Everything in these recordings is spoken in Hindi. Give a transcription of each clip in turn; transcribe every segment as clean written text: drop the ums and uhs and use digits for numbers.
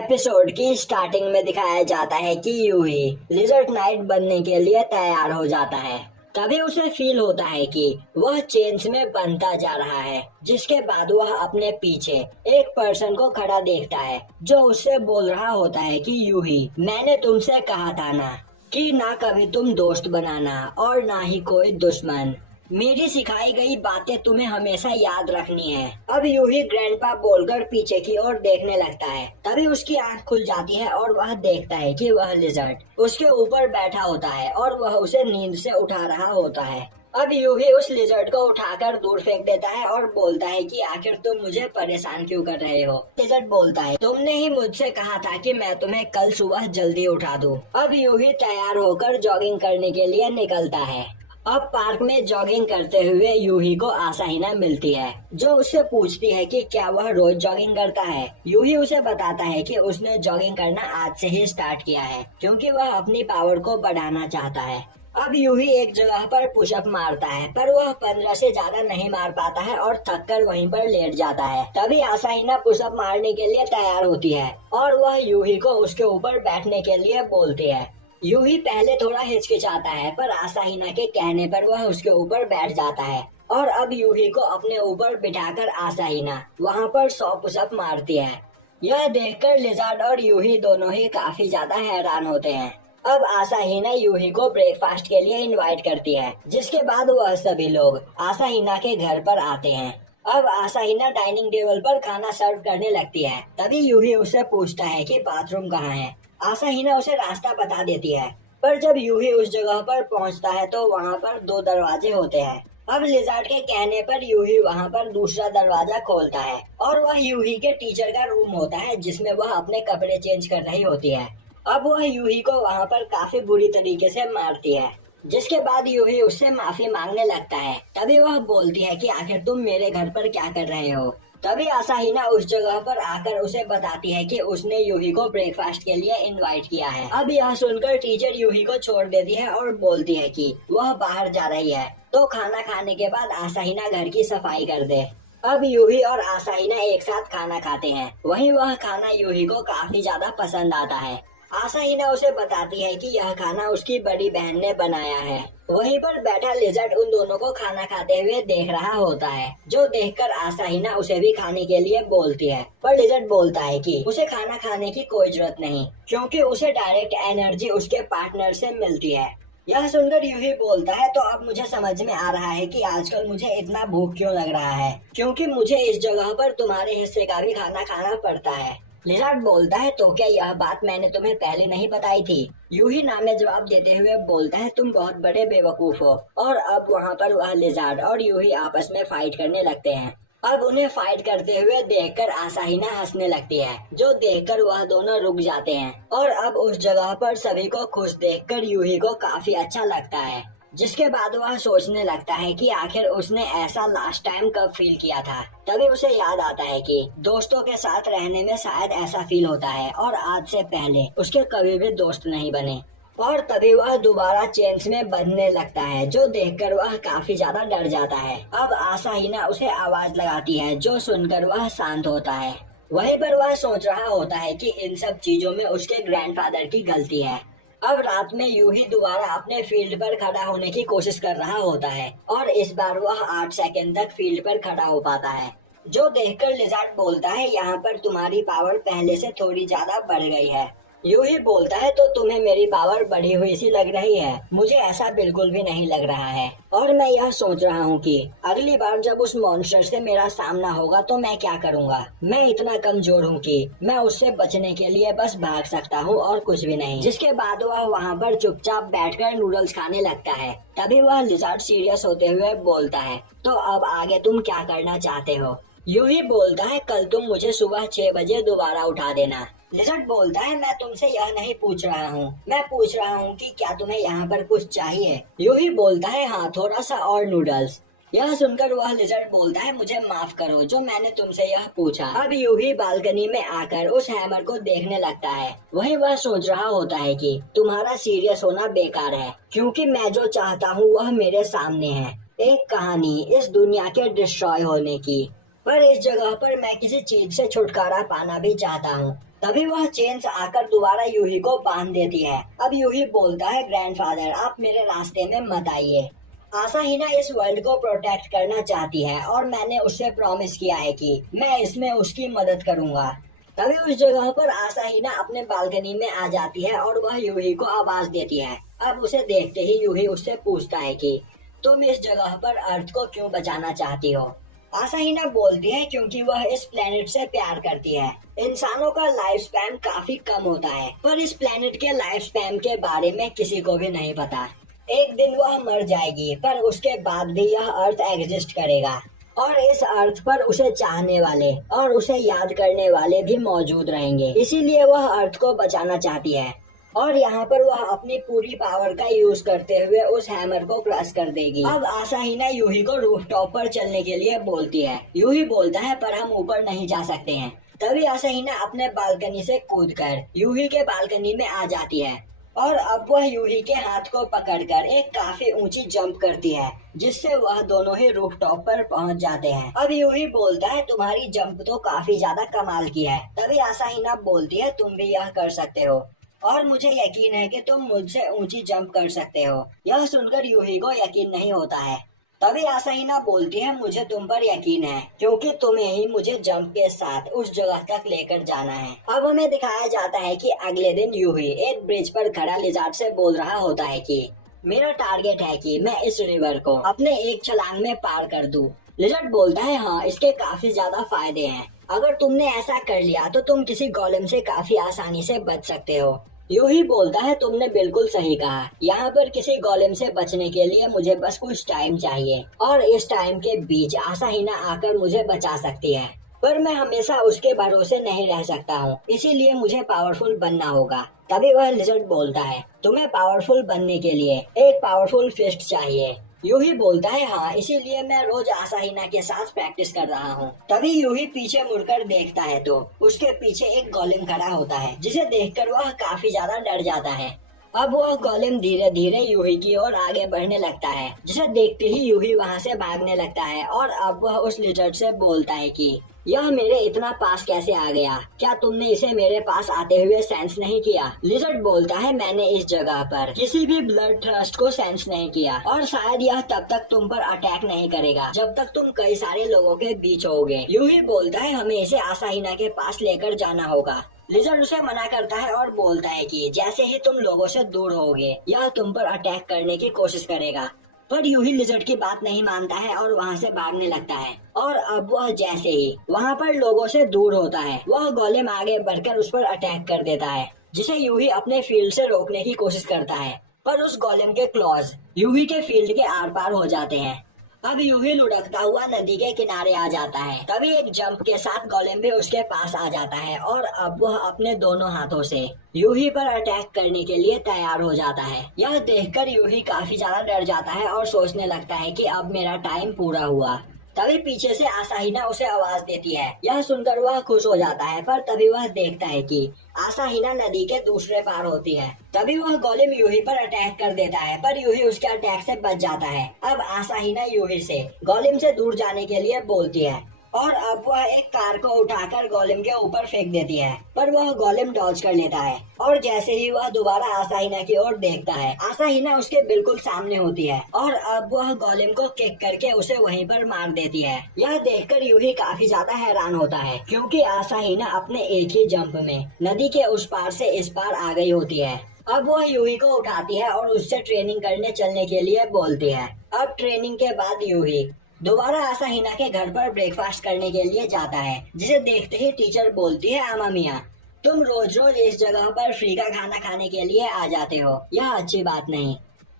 एपिसोड की स्टार्टिंग में दिखाया जाता है कि यूही लिजर्ड नाइट बनने के लिए तैयार हो जाता है। तभी उसे फील होता है कि वह चेन्स में बनता जा रहा है, जिसके बाद वह अपने पीछे एक पर्सन को खड़ा देखता है जो उससे बोल रहा होता है कि यूही, मैंने तुमसे कहा था ना कि ना कभी तुम दोस्त बनाना और ना ही कोई दुश्मन। मेरी सिखाई गई बातें तुम्हें हमेशा याद रखनी है। अब यूही ग्रैंडपा बोलकर पीछे की ओर देखने लगता है। तभी उसकी आंख खुल जाती है और वह देखता है कि वह लिजर्ड उसके ऊपर बैठा होता है और वह उसे नींद से उठा रहा होता है। अब यूही उस लिजर्ड को उठाकर दूर फेंक देता है और बोलता है कि आखिर तुम मुझे परेशान क्यों कर रहे हो। लिजर्ड बोलता है, तुमने ही मुझसे कहा था कि मैं तुम्हें कल सुबह जल्दी उठा दूं। अब यूही तैयार होकर जॉगिंग करने के लिए निकलता है। अब पार्क में जॉगिंग करते हुए यूही को आसाहिना मिलती है, जो उससे पूछती है कि क्या वह रोज जॉगिंग करता है। यूही उसे बताता है कि उसने जॉगिंग करना आज से ही स्टार्ट किया है, क्योंकि वह अपनी पावर को बढ़ाना चाहता है। अब यूही एक जगह पर पुशअप मारता है, पर वह 15 से ज्यादा नहीं मार पाता है और थक कर वहीं पर लेट जाता है। तभी आसाहिना पुशअप मारने के लिए तैयार होती है और वह यूही को उसके ऊपर बैठने के लिए बोलती है। यूही पहले थोड़ा हिचकिचाता है, पर आसाहिना के कहने पर वह उसके ऊपर बैठ जाता है और अब यूही को अपने ऊपर बिठाकर आसाहिना वहां पर 100 पुशअप मारती है। यह देखकर लिजार्ड और यूही दोनों ही काफी ज्यादा हैरान होते हैं। अब आसाहिना यूही को ब्रेकफास्ट के लिए इनवाइट करती है, जिसके बाद वह सभी लोग आसाहिना के घर पर आते हैं। अब आसाहिना डाइनिंग टेबल पर खाना सर्व करने लगती है। तभी यूही उससे पूछता है कि बाथरूम कहाँ है। आसाहिना उसे रास्ता बता देती है, पर जब यूही उस जगह पर पहुंचता है तो वहां पर 2 दरवाजे होते हैं। अब लिजार्ड के कहने पर यूही वहां पर दूसरा दरवाजा खोलता है और वह यूही के टीचर का रूम होता है, जिसमें वह अपने कपड़े चेंज कर रही होती है। अब वह यूही को वहां पर काफी बुरी तरीके से मारती है, जिसके बाद यूही उससे माफी मांगने लगता है। तभी वह बोलती है कि आखिर तुम मेरे घर पर क्या कर रहे हो। तभी आसाहिना उस जगह पर आकर उसे बताती है कि उसने यूही को ब्रेकफास्ट के लिए इनवाइट किया है। अब यह सुनकर टीचर यूही को छोड़ देती है और बोलती है कि वह बाहर जा रही है, तो खाना खाने के बाद आसाहिना घर की सफाई कर दे। अब यूही और आसाहिना एक साथ खाना खाते हैं। वहीं वह खाना यूही को काफी ज्यादा पसंद आता है। आसाहिना उसे बताती है कि यह खाना उसकी बड़ी बहन ने बनाया है। वहीं पर बैठा लिजर्ड उन दोनों को खाना खाते हुए देख रहा होता है, जो देखकर आसाहिना उसे भी खाने के लिए बोलती है। पर लिजर्ड बोलता है कि उसे खाना खाने की कोई जरूरत नहीं, क्योंकि उसे डायरेक्ट एनर्जी उसके पार्टनर से मिलती है। यह सुनकर यूही बोलता है, तो अब मुझे समझ में आ रहा है कि आजकल मुझे इतना भूख क्यों लग रहा है, क्योंकि मुझे इस जगह पर तुम्हारे हिस्से का भी खाना खाना पड़ता है। लिजार्ड बोलता है, तो क्या यह बात मैंने तुम्हें पहले नहीं बताई थी। यूही नामे जवाब देते हुए बोलता है, तुम बहुत बड़े बेवकूफ हो। और अब वहाँ पर वह लिजार्ड और यूही आपस में फाइट करने लगते हैं। अब उन्हें फाइट करते हुए देखकर आसाहिना हंसने लगती है, जो देखकर वह दोनों रुक जाते हैं। और अब उस जगह पर सभी को खुश देखकर यूही को काफी अच्छा लगता है, जिसके बाद वह सोचने लगता है कि आखिर उसने ऐसा लास्ट टाइम कब फील किया था। तभी उसे याद आता है कि दोस्तों के साथ रहने में शायद ऐसा फील होता है, और आज से पहले उसके कभी भी दोस्त नहीं बने। और तभी वह दोबारा चेन्स में बंधने लगता है, जो देखकर वह काफी ज्यादा डर जाता है। अब आसाहिना उसे आवाज लगाती है, जो सुनकर वह शांत होता है। वहीं पर वह सोच रहा होता है कि इन सब चीजों में उसके ग्रैंडफादर की गलती है। अब रात में यूही दोबारा अपने फील्ड पर खड़ा होने की कोशिश कर रहा होता है, और इस बार वह 8 सेकंड तक फील्ड पर खड़ा हो पाता है, जो देखकर लिजार्ड बोलता है, यहाँ पर तुम्हारी पावर पहले से थोड़ी ज्यादा बढ़ गई है। यूही बोलता है, तो तुम्हें मेरी पावर बढ़ी हुई सी लग रही है। मुझे ऐसा बिल्कुल भी नहीं लग रहा है, और मैं यह सोच रहा हूँ कि अगली बार जब उस मॉन्स्टर से मेरा सामना होगा तो मैं क्या करूँगा। मैं इतना कमजोर हूँ कि मैं उससे बचने के लिए बस भाग सकता हूँ और कुछ भी नहीं। जिसके बाद वह वहाँ पर चुपचाप बैठकर नूडल्स खाने लगता है। तभी वह लिजार्ड सीरियस होते हुए बोलता है, तो अब आगे तुम क्या करना चाहते हो। यूही बोलता है, कल तुम मुझे सुबह 6 बजे दोबारा उठा देना। लिजर्ड बोलता है, मैं तुमसे यह नहीं पूछ रहा हूँ, मैं पूछ रहा हूँ कि क्या तुम्हें यहाँ पर कुछ चाहिए। यूही बोलता है, हाँ, थोड़ा सा और नूडल्स। यह सुनकर वह लिजर्ड बोलता है, मुझे माफ करो जो मैंने तुमसे यह पूछा। अब यूही बालकनी में आकर उस हैमर को देखने लगता है। वहीं वह सोच रहा होता है कि तुम्हारा सीरियस होना बेकार है, क्योंकि मैं जो चाहता हूँ वह मेरे सामने है, एक कहानी इस दुनिया के डिस्ट्रॉय होने की। पर इस जगह पर मैं किसी चीज से छुटकारा पाना भी चाहता हूँ। तभी वह चेन्स आकर दोबारा यूही को बांध देती है। अब यूही बोलता है, ग्रैंडफादर आप मेरे रास्ते में मत आइए। आसाहीना इस वर्ल्ड को प्रोटेक्ट करना चाहती है और मैंने उससे प्रॉमिस किया है कि मैं इसमें उसकी मदद करूंगा। तभी उस जगह पर आसाहीना अपने बालकनी में आ जाती है और वह यूही को आवाज देती है। अब उसे देखते ही यूही उससे पूछता है कि तुम इस जगह पर अर्थ को क्यों बचाना चाहती हो। आसाहीना बोलती है क्योंकि वह इस प्लेनेट से प्यार करती है। इंसानों का लाइफ स्पैन काफी कम होता है, पर इस प्लेनेट के लाइफ स्पैन के बारे में किसी को भी नहीं पता। एक दिन वह मर जाएगी, पर उसके बाद भी यह अर्थ एग्जिस्ट करेगा और इस अर्थ पर उसे चाहने वाले और उसे याद करने वाले भी मौजूद रहेंगे। इसीलिए वह अर्थ को बचाना चाहती है और यहाँ पर वह अपनी पूरी पावर का यूज करते हुए उस हैमर को क्रश कर देगी। अब आसाहीना यूही को रूफटॉप पर चलने के लिए बोलती है। यूही बोलता है, पर हम ऊपर नहीं जा सकते हैं। तभी आसाहीना अपने बालकनी से कूदकर यूही के बालकनी में आ जाती है और अब वह यूही के हाथ को पकड़कर एक काफी ऊंची जंप करती है, जिससे वह दोनों ही रूफटॉप पर पहुंच जाते हैं। अब यूही बोलता है, तुम्हारी जंप तो काफी ज्यादा कमाल की है। तभी आसाहीना बोलती है, तुम भी यह कर सकते हो और मुझे यकीन है कि तुम मुझसे ऊंची जंप कर सकते हो। यह सुनकर यूही को यकीन नहीं होता है। तभी आसाहीना बोलती है, मुझे तुम पर यकीन है क्योंकि तुम्हें ही मुझे जंप के साथ उस जगह तक लेकर जाना है। अब हमें दिखाया जाता है कि अगले दिन यूही एक ब्रिज पर खड़ा लिजार्ड से बोल रहा होता है कि मेरा टारगेट है कि मैं इस रिवर को अपने एक छलांग में पार कर दूं। लिजार्ड बोलता है, हाँ इसके काफी ज्यादा फायदे हैं। अगर तुमने ऐसा कर लिया तो तुम किसी गोलेम से काफी आसानी से बच सकते हो। यूही बोलता है, तुमने बिल्कुल सही कहा। यहाँ पर किसी गोलेम से बचने के लिए मुझे बस कुछ टाइम चाहिए और इस टाइम के बीच आसाहीना आकर मुझे बचा सकती है, पर मैं हमेशा उसके भरोसे नहीं रह सकता हूँ, इसीलिए मुझे पावरफुल बनना होगा। तभी वह लिजर्ड बोलता है, तुम्हें पावरफुल बनने के लिए एक पावरफुल फिस्ट चाहिए। यूही बोलता है, हाँ इसीलिए मैं रोज आसाहीना के साथ प्रैक्टिस कर रहा हूँ। तभी यूही पीछे मुड़कर देखता है तो उसके पीछे एक गोलेम खड़ा होता है, जिसे देखकर वह काफी ज्यादा डर जाता है। अब वह गोलेम धीरे धीरे यूही की ओर आगे बढ़ने लगता है, जिसे देखते ही यूही वहाँ से भागने लगता है और अब वह उस लिजर्ड से बोलता है कि यह मेरे इतना पास कैसे आ गया? क्या तुमने इसे मेरे पास आते हुए सेंस नहीं किया? लिजर्ड बोलता है, मैंने इस जगह पर किसी भी ब्लड ट्रस्ट को सेंस नहीं किया और शायद यह तब तक तुम पर अटैक नहीं करेगा जब तक तुम कई सारे लोगों के बीच होगे। यूही बोलता है, हमें इसे आसाहीना के पास लेकर जाना होगा। लिजर्ड उसे मना करता है और बोलता है कि जैसे ही तुम लोगों से दूर होगे यह तुम पर अटैक करने की कोशिश करेगा। पर यूही लिजर्ड की बात नहीं मानता है और वहाँ से भागने लगता है और अब वह जैसे ही वहाँ पर लोगों से दूर होता है, वह गोलेम आगे बढ़कर उस पर अटैक कर देता है, जिसे यूही अपने फील्ड से रोकने की कोशिश करता है, पर उस गोलेम के क्लॉज यूही के फील्ड के आर पार हो जाते हैं। अब यूही लुढ़कता हुआ नदी के किनारे आ जाता है। तभी एक जंप के साथ गोलेम भी उसके पास आ जाता है और अब वह अपने दोनों हाथों से यूही पर अटैक करने के लिए तैयार हो जाता है। यह देखकर यूही काफी ज्यादा डर जाता है और सोचने लगता है कि अब मेरा टाइम पूरा हुआ। तभी पीछे से आसाहीना उसे आवाज देती है। यह सुनकर वह खुश हो जाता है, पर तभी वह देखता है कि आसाहीना नदी के दूसरे पार होती है। तभी वह गोलेम यूही पर अटैक कर देता है, पर यूही उसके अटैक से बच जाता है। अब आसाहीना यूही से गोलेम से दूर जाने के लिए बोलती है और अब वह एक कार को उठाकर गोलेम के ऊपर फेंक देती है, पर वह गोलेम डॉज कर लेता है और जैसे ही वह दोबारा आसाहीना की ओर देखता है, आसाहीना उसके बिल्कुल सामने होती है और अब वह गोलेम को किक करके उसे वहीं पर मार देती है। यह देखकर यूही काफी ज्यादा हैरान होता है, क्योंकि आसाहीना अपने एक ही जंप में नदी के उस पार से इस पार आ गई होती है। अब वह यूही को उठाती है और उससे ट्रेनिंग करने चलने के लिए बोलती है। अब ट्रेनिंग के बाद यूही दोबारा आसाहीना के घर पर ब्रेकफास्ट करने के लिए जाता है, जिसे देखते ही टीचर बोलती है, आमा मिया तुम रोज रोज इस जगह पर फ्री का खाना खाने के लिए आ जाते हो, यह अच्छी बात नहीं।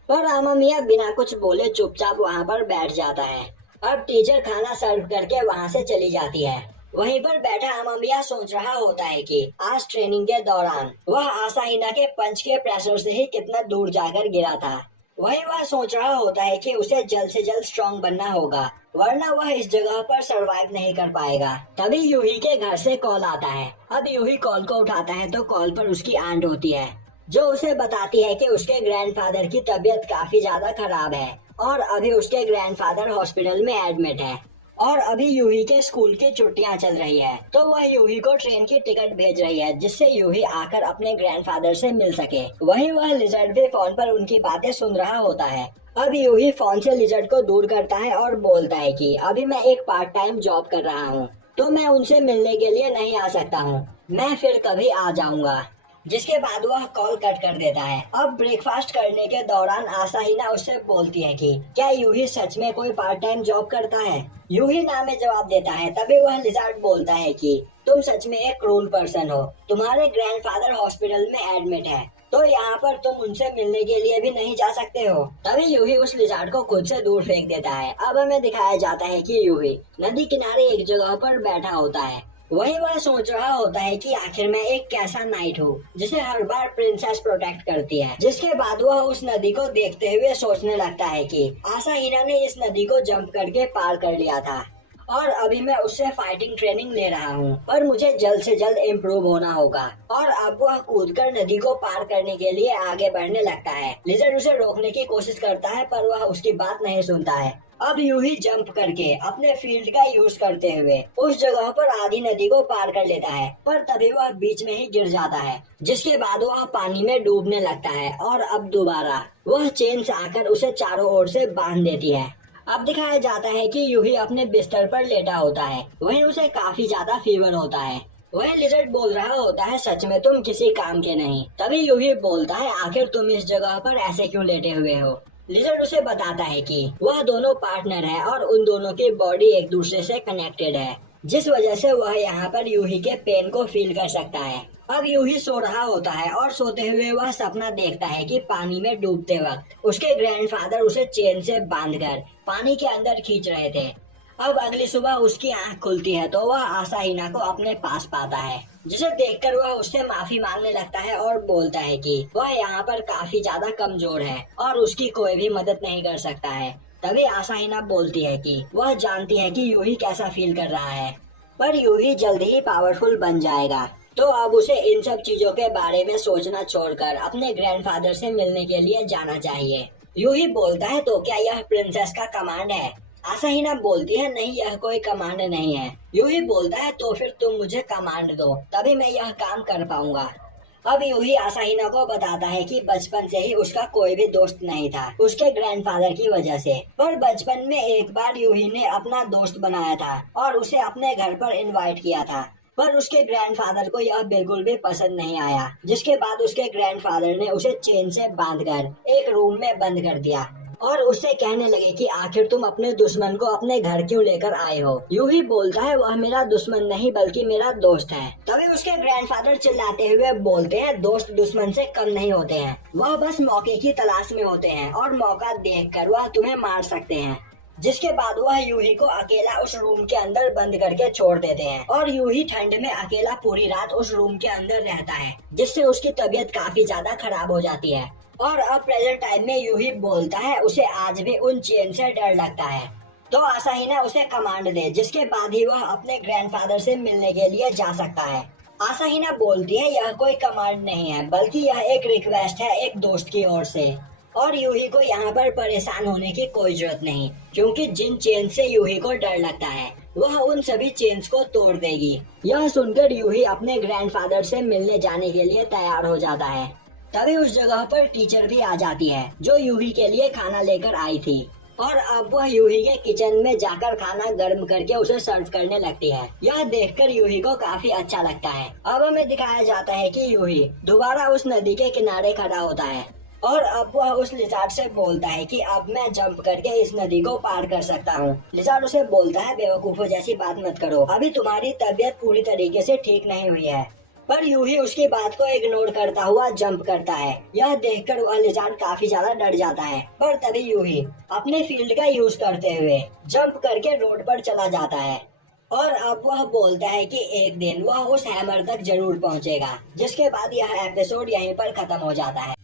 पर आमा मिया बिना कुछ बोले चुपचाप वहाँ पर बैठ जाता है। अब टीचर खाना सर्व करके वहाँ से चली जाती है। वहीं पर बैठा आमा मिया सोच रहा होता है कि आज ट्रेनिंग के दौरान वह आसाहीना के पंच के प्रेशर से ही कितना दूर जाकर गिरा था। वहीं वह सोच रहा होता है कि उसे जल्द से जल्द स्ट्रॉन्ग बनना होगा, वरना वह इस जगह पर सरवाइव नहीं कर पाएगा। तभी यूही के घर से कॉल आता है। अब यूही कॉल को उठाता है तो कॉल पर उसकी आंट होती है, जो उसे बताती है कि उसके ग्रैंडफादर की तबीयत काफी ज्यादा खराब है और अभी उसके ग्रैंडफादर हॉस्पिटल में एडमिट है और अभी यूही के स्कूल की छुट्टियां चल रही है, तो वह यूही को ट्रेन की टिकट भेज रही है जिससे यूही आकर अपने ग्रैंडफादर से मिल सके। वहीं वह लिजर्ड भी फोन पर उनकी बातें सुन रहा होता है। अब यूही फोन से लिजर्ड को दूर करता है और बोलता है कि अभी मैं एक पार्ट टाइम जॉब कर रहा हूँ, तो मैं उनसे मिलने के लिए नहीं आ सकता हूँ, मैं फिर कभी आ जाऊंगा। जिसके बाद वह कॉल कट कर देता है। अब ब्रेकफास्ट करने के दौरान आसाहिना उससे बोलती है कि क्या यूही सच में कोई पार्ट टाइम जॉब करता है। यूही ना में जवाब देता है। तभी वह लिजार्ड बोलता है कि तुम सच में एक क्रूर पर्सन हो, तुम्हारे ग्रैंडफादर हॉस्पिटल में एडमिट है, तो यहाँ पर तुम उनसे मिलने के लिए भी नहीं जा सकते हो। तभी यूही उस लिजार्ड को खुद से दूर फेंक देता है। अब हमें दिखाया जाता है कि यूही नदी किनारे एक जगह पर बैठा होता है। वही वह सोच रहा होता है कि आखिर मैं एक कैसा नाइट हूँ जिसे हर बार प्रिंसेस प्रोटेक्ट करती है। जिसके बाद वह उस नदी को देखते हुए सोचने लगता है कि आसाहिना ने इस नदी को जंप करके पार कर लिया था और अभी मैं उससे फाइटिंग ट्रेनिंग ले रहा हूँ, पर मुझे जल्द से जल्द इम्प्रूव होना होगा। और अब वह कूदकर नदी को पार करने के लिए आगे बढ़ने लगता है। लिजर्ड उसे रोकने की कोशिश करता है पर वह उसकी बात नहीं सुनता है। अब यूही जंप करके अपने फील्ड का यूज करते हुए उस जगह पर आधी नदी को पार कर लेता है, पर तभी वह बीच में ही गिर जाता है। जिसके बाद वह पानी में डूबने लगता है और अब दोबारा वह चेन से आकर उसे चारों ओर से बांध देती है। अब दिखाया जाता है कि यूही अपने बिस्तर पर लेटा होता है। वहीं उसे काफी ज्यादा फीवर होता है। वह लिजर्ड बोल रहा होता है सच में तुम किसी काम के नहीं। तभी यूही बोलता है आखिर तुम इस जगह पर ऐसे क्यों लेटे हुए हो। लिजर्ड उसे बताता है कि वह दोनों पार्टनर है और उन दोनों की बॉडी एक दूसरे से कनेक्टेड है, जिस वजह से वह यहाँ पर यूही के पेन को फील कर सकता है। अब यूही सो रहा होता है और सोते हुए वह सपना देखता है कि पानी में डूबते वक्त उसके ग्रैंडफादर उसे चेन से बांधकर पानी के अंदर खींच रहे थे। अब अगली सुबह उसकी आंख खुलती है तो वह आसाहिना को अपने पास पाता है, जिसे देखकर वह उससे माफी मांगने लगता है और बोलता है कि वह यहाँ पर काफी ज्यादा कमजोर है और उसकी कोई भी मदद नहीं कर सकता है। तभी आसाहिना बोलती है कि वह जानती है कि यूही कैसा फील कर रहा है, पर यूही जल्दी ही पावरफुल बन जाएगा, तो अब उसे इन सब चीजों के बारे में सोचना छोड़कर अपने ग्रैंडफादर से मिलने के लिए जाना चाहिए। यूही बोलता है तो क्या यह प्रिंसेस का कमांड है। आसाहिना बोलती है नहीं, यह कोई कमांड नहीं है। यूही बोलता है तो फिर तुम मुझे कमांड दो, तभी मैं यह काम कर पाऊंगा। अब यूही आसाहिना को बताता है कि बचपन से ही उसका कोई भी दोस्त नहीं था उसके ग्रैंडफादर की वजह से, पर बचपन में एक बार यूही ने अपना दोस्त बनाया था और उसे अपने घर पर इनवाइट किया था, पर उसके ग्रैंडफादर को यह बिल्कुल भी पसंद नहीं आया। जिसके बाद उसके ग्रैंडफादर ने उसे चेन से बांधकर एक रूम में बंद कर दिया और उससे कहने लगे कि आखिर तुम अपने दुश्मन को अपने घर क्यों लेकर आए हो। यूही बोलता है वह मेरा दुश्मन नहीं बल्कि मेरा दोस्त है। तभी उसके ग्रैंडफादर चिल्लाते हुए बोलते हैं दोस्त दुश्मन से कम नहीं होते हैं, वह बस मौके की तलाश में होते हैं और मौका देखकर वह तुम्हें मार सकते हैं। जिसके बाद वह यूही को अकेला उस रूम के अंदर बंद करके छोड़ देते हैं और यूही ठंड में अकेला पूरी रात उस रूम के अंदर रहता है, जिससे उसकी तबीयत काफी ज्यादा खराब हो जाती है। और अब प्रेजेंट टाइम में यूही बोलता है उसे आज भी उन चेन से डर लगता है, तो आसाहिना उसे कमांड दे, जिसके बाद ही वह अपने ग्रैंडफादर से मिलने के लिए जा सकता है। आसाहिना बोलती है यह कोई कमांड नहीं है बल्कि यह एक रिक्वेस्ट है एक दोस्त की ओर से, और यूही को यहाँ पर परेशान होने की कोई जरूरत नहीं, क्योंकि जिन चेन से यूही को डर लगता है वह उन सभी चेन्स को तोड़ देगी। यह सुनकर यूही अपने ग्रैंडफादर से मिलने जाने के लिए तैयार हो जाता है। तभी उस जगह पर टीचर भी आ जाती है जो यूही के लिए खाना लेकर आई थी, और अब वह यूही के किचन में जाकर खाना गर्म करके उसे सर्व करने लगती है। यह देखकर यूही को काफी अच्छा लगता है। अब हमें दिखाया जाता है कि यूही दोबारा उस नदी के किनारे खड़ा होता है और अब वह उस लिजार्ड से बोलता है कि अब मैं जंप करके इस नदी को पार कर सकता हूँ। लिजार्ड उसे बोलता है बेवकूफों जैसी बात मत करो, अभी तुम्हारी तबीयत पूरी तरीके से ठीक नहीं हुई है। पर यूही उसकी बात को इग्नोर करता हुआ जंप करता है। यह देखकर वह लिजार्ड काफी ज्यादा डर जाता है, पर तभी यूही अपने फील्ड का यूज करते हुए जंप करके रोड पर चला जाता है और अब वह बोलता है कि एक दिन वह उस हैमर तक जरूर पहुंचेगा। जिसके बाद यह एपिसोड यहीं पर खत्म हो जाता है।